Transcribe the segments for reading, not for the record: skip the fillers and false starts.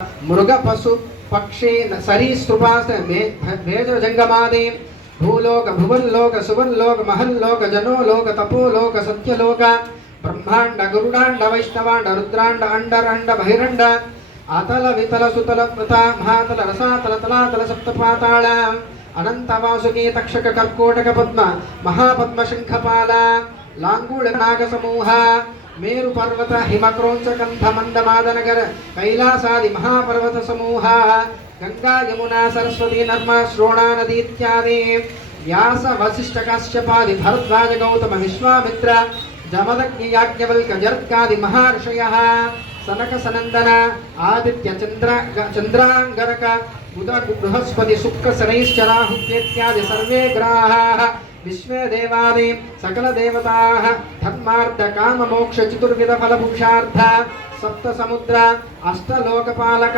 मृग पशु पक्षी सरीसृपास भेज जंगमादि भूलोक भुवनलोक सुवनलोक महल्लोक जनोलोक तपोलोक सत्यलोक ब्रह्मांड गुरुडांड वैष्णवांड रुद्रांड अंडरांड बहिरंड अतल वितल सुतल प्रता महातल रसातल तलातल सप्तपाताल अनंत वासुकी तक्षक कर्कोटक पद्म महापद्म शंखपाल लांगूळ नाग समूह मेरु पर्वत हिमक्रोंच कंठ मंदमादनगर कैलासादि महापर्वत समूह गंगा यमुना सरस्वती नर्मदा श्रोणा नदी इत्यादि व्यास वशिष्ठ काश्यपादि भरद्वाज गौतम विश्वामित्र जमदग्नि याज्ञवल्क्य जरत्कादि महर्षयः सनक सनंदन आदित्य चंद्रांगरक बुध बृहस्पति शुक्र शनैश्च राहु इत्यादि सर्वे ग्रहाः विश्वे देवादि सकल देवताः धर्मार्थ काम मोक्ष चतुर्विध फल पुरुषार्थ सप्त समुद्र अष्ट लोकपालक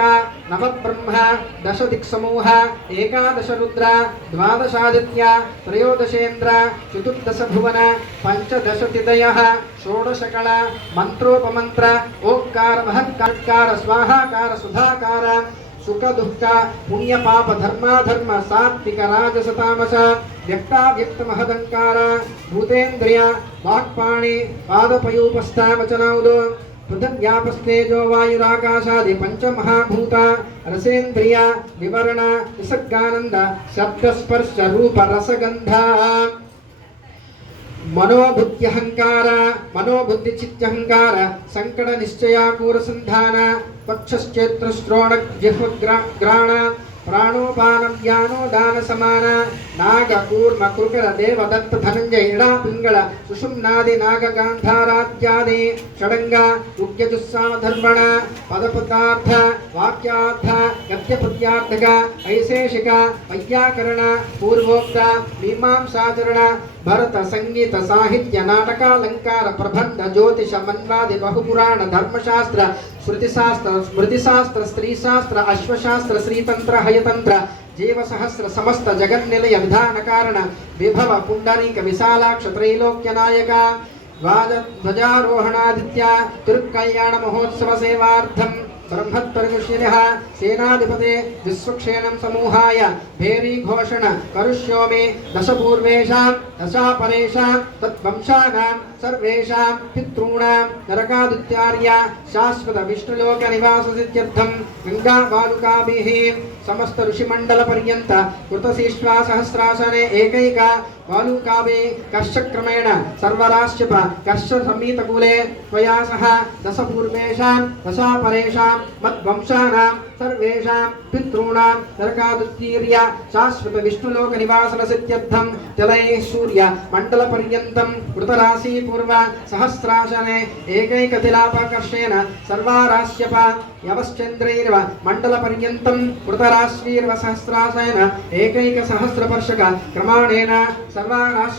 नव ब्रह्म दश दिक्समूह एकादश रुद्र द्वादशादित्य त्रयोदशेन्द्र चतुर्दश भुवन पंचदश तिथयः षोडश कल मंत्रोपमंत्र ओंकार महत्कार स्वाहाकार सुधाकार सुख दुख पुण्य पाप धर्माधर्म सात्विक राजस तामस व्यक्ता व्यक्त महदंकार भूतेन्द्रिय वाक्पाणि पादपयोपस्थावचनाउदो पृथग्व्यापस्तेजो वायुराकाशादि पंचमहाभूत रसेन्द्रिय विवरण निसर्गानंद शब्द स्पर्श रूप रसगंध मनोबुद्ध्यहंकार मनोबुद्धि चित्तहंकार संकट निश्चयाकूर संधान पक्षश्चेत्र श्रोण जिह्वग्राण प्राणोपान ज्ञानो दान समान नाग कूर्म कृकर देवदत्त धनंजय इड़ा पिंगल सुषुम्नादि नाग गांधाराद्यादि षडंग उग्यजुस्साम धर्मण पदपदार्थ वाक्यार्थ गद्यपद्यार्थक ऐशेषिक वैयाकरण पूर्वोक्त मीमांसाचरण भरत संगीत साहित्य नाटकालंकार प्रबंध ज्योतिष मन्वादि बहुपुराण धर्मशास्त्र श्रुतिशास्त्र स्मृतिशास्त्र स्त्रीशास्त्र अश्वशास्त्र श्रीतंत्र हयतंत्र जीव सहस्र समस्त जगन्निलय विधान कारण विभव पुंडरीक विशालाक्ष त्रैलोक्य नायक ध्वजारोहणादित्य तिरुकल्याण महोत्सव सेवार्थम ब्रह्मत्परिमुषिनः सेनाधिपते विश्वक्षेणं समूहाय भेरी घोषण करुष्योमि दशपूर्वेषां दशापरेषां तद्वंशानां सर्वेषां पितॄणां नरकादित्यार्य शाश्वत विष्णुलोक निवाससिद्ध्यर्थं गंगा बालुकाभिः समस्त ऋषिमंडल पर्यंत कृतशीश्वा सहस्रासने एकैक बालुकाभि कश्चक्रमेण सर्वराश्चप कश्च संहितकूले त्वया सह दशपूर्वेषां दशापरेषां मद्वंशानां सर्वेषां पितॄणां नरकादुत्तीर्य शाश्वत विष्णुलोक निवासन सिद्ध्यर्थं जलैः सूर्य मंडल पर्यन्तं कृतराशि पूर्व सहस्रासने एकैकतिलापकर्षेण सर्वाराश्यप यवश्चन्द्रैर्व मंडल पर्यन्तं कृतराश्वीर्व सहस्रासनेन एकैक सहस्रपर्षक क्रमाणेन सर्वाराश्य